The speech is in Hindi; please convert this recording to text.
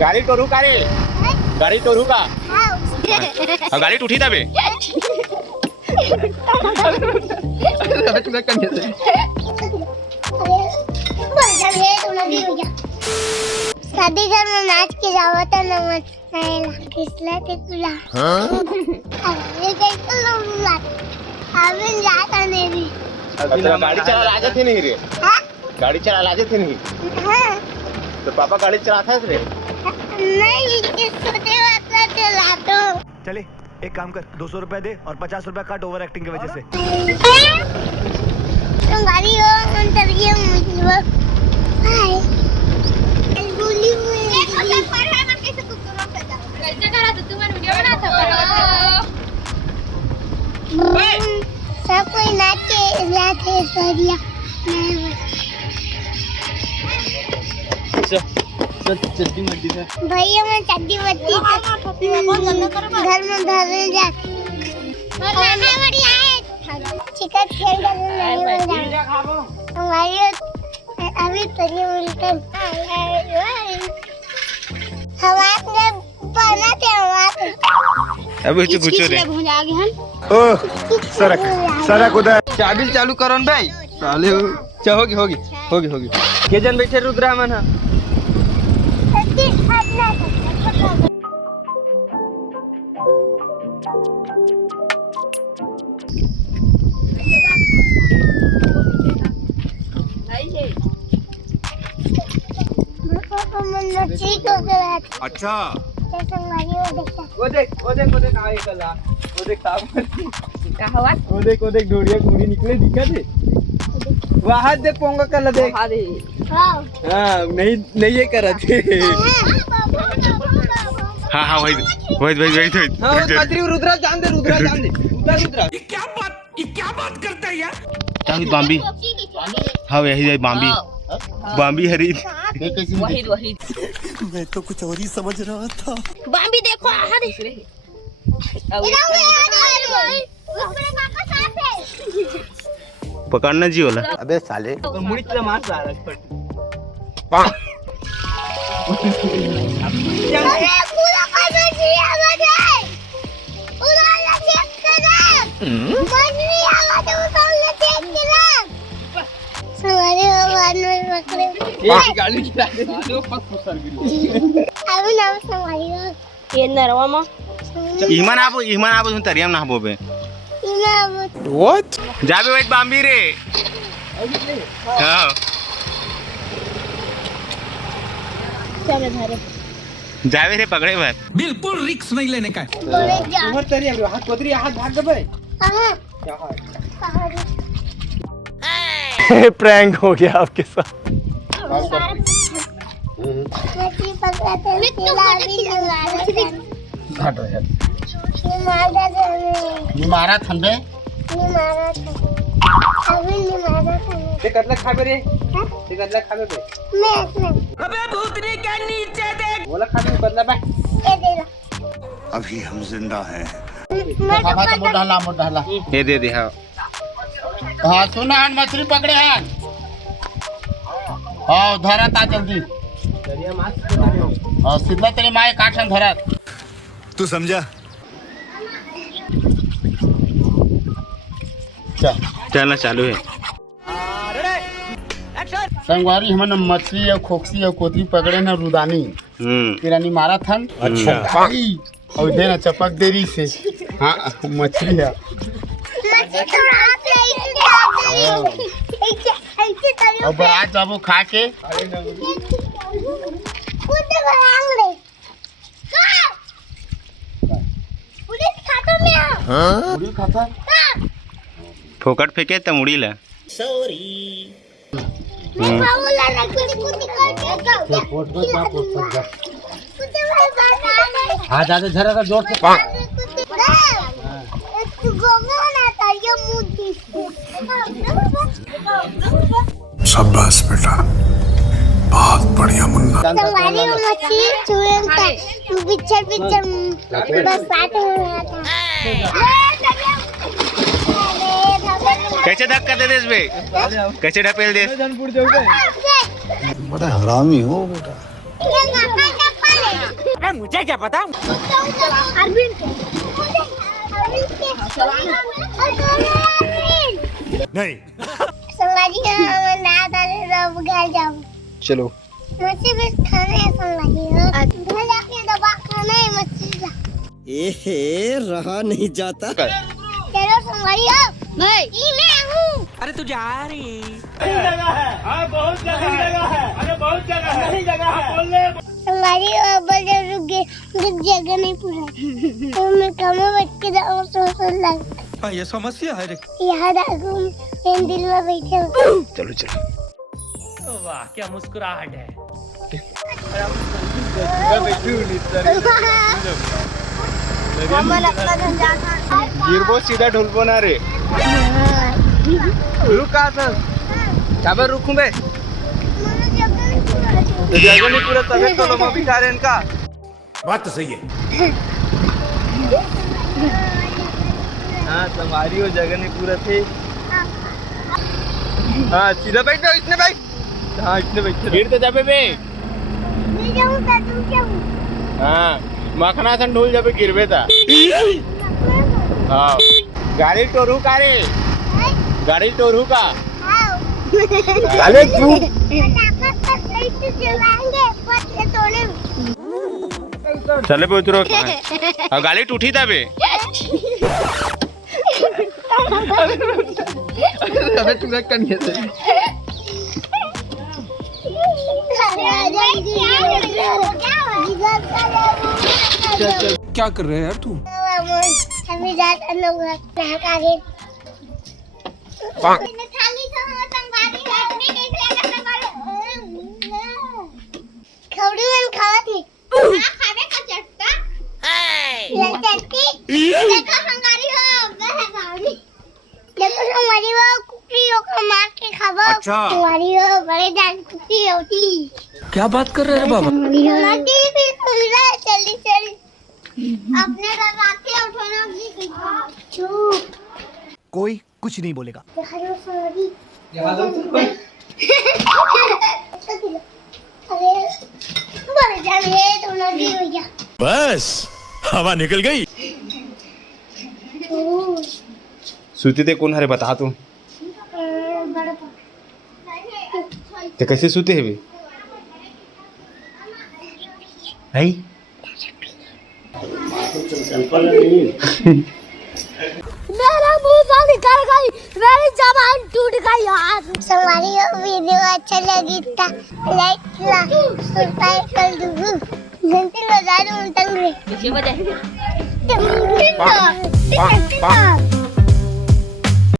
गाड़ी टोरू का रे, गाड़ी टोरू का गाड़ी टूटी तबे शादी घर में नाच के जावा था नमन किसला ते तुला अरे कैसे लोग अभी जाता नहीं भी गाड़ी चला लाजे थे नहीं रे गाड़ी चला लाजे थे नहीं तो पापा गाड़ी चलाता है रे नहीं छोटे वाला चला तो चले एक काम कर 200 रुपए दे और 50 रुपए काट ओवर एक्टिंग की वजह से तुम गाड़ी हो अंदर ये मुझे हाय गोली में ये पर है ना कैसे कुकुरों पे जा कैसे करा तो तुम वीडियो बनाता सब कोई नाचे लाते सरिया चड्डी मड्डी से भैया मैं चड्डी मड्डी घर में धरने जा बढ़िया है चिकन खेल नहीं हमारी अभी तरी उल्टा हमारे बना थे हमारे अभी तो कुछ रे ओह सरक सरक उधर चाबी चालू करो भाई चालू होगी के जन बैठे रुद्रा मन हां अच्छा वो देख आए कला वो देख साहब वो देख डोरिया कुड़ी निकले दिखा थे वहां देख पोंगा कला देख हां नहीं ये करा थे हां वही हां कदरी रुद्रा जान दे रुद्रा ये क्या बात करता है यार चाबी बांबी हां यही जाए बांबी बांबी हरी वहीद मैं तो कुछ और ही समझ रहा था बांबी देखो आहा देख रहे पकड़ना जी वाला अबे साले तो मुड़ी चला मार सारा गाड़ी चला दे अभी नाम संभाली ये नरवा इमान आबो सुन तरियम ना बोबे व्हाट जाबे वही बांबी रे हां चले धारे जावे रे पकड़े भर बिल्कुल रिस्क नहीं लेने का उधर तरी हाथ कोदरी हाथ भाग दे भाई प्रैंक हो गया आपके साथ निमारा थंबे ते कदला खाबे रे ते कदला खाबे बे अबे भूतनी के नीचे देख बोला खाबे बदला बे अभी हम जिंदा हैं मोढाला ये दे हां सुना हन मछली पकड़े हैं हां धरत आ जल्दी दरिया माछ हां सीधा तेरी माए काटन धरत तू समझा चलना चालू है संगवारी हमन मछली और खोक्सी और कोतरी पकड़े ना रुदानी किरानी मारा थन अच्छा और देना चपक देरी से हाँ मछली है और बरात जाबो खा के खाता फोकट फेंके तो मुड़ी ला हाँ ज्यादा झरा का जोर से शाबाश बेटा बहुत बढ़िया मुन्ना कैसे धक्का दे देस बे कैसे ढपेल देस जनपुर जाओगे बड़ा हरामी हो बेटा। अरे मुझे क्या पता। अरविंद नहीं संगाजी ना डाले रब घर जाओ। चलो मच्छी बस खाना है संगाजी। घर जाके दबा खाना है मच्छी का। रहा नहीं जाता। चलो संगाजी नहीं मैं हूँ। अरे तू जा रही। संगाजी रुक गए जगह नहीं पूरा तो मैं कमरे बैठ के जाऊँ सो लग ये समस्या है। यहाँ रागू मेरे दिल में बैठे हो। चलो चलो वाह क्या मुस्कुराहट है। गिरबो सीधा ढुलबो ना रे। रुक कहाँ सर चाबर रुकूं बे तो जगह नहीं पूरा तबीयत तो लोग भी खा रहे हैं इनका। बात तो सही है। हाँ तुम्हारी वो जगह नहीं पूरा थे। हाँ सीधा बैठ जाओ इतने बैठ। हाँ इतने बैठ गिर तो जाबे बे। मैं जाऊँ तो तुम जाऊँ। हाँ मखना सन ढुल जाबे गिरबे ता। हाँ गाड़ी टोरू का रे। गाड़ी टोरू का। अरे क्यों चले पे उतरो। हाँ गाड़ी टूटी था बे। अबे तूने कन्या से क्या कर रहे हैं यार तू? हमें जाता लोग आगे खवड़ी में खावा थी खाने का चटका चटकी देखो हंगारी हो हंगारी देखो हमारी वो कुकरी हो मार के खावा। अच्छा। हमारी हो बड़े जान कुकरी होती। क्या बात कर रहे हैं बाबा? नदी भी खुल रहा है जल्दी जल्दी अपने घर आके उठाना भी चुप कोई कुछ नहीं बोलेगा। हेलो सॉरी यहाँ दो अरे बड़े जान है तो नदी हो गया। बस हवा निकल गई। सूती ते कौन हरे बता तू। ते कैसे सूते है बे? नहीं मेरा मुंह से निकल गई मेरी जबान टूट गई यार। हमारी वीडियो अच्छा लगी था लाइक ला सब्सक्राइब कर दो घंटी बजा दो तंग किसी वजह टिक टिक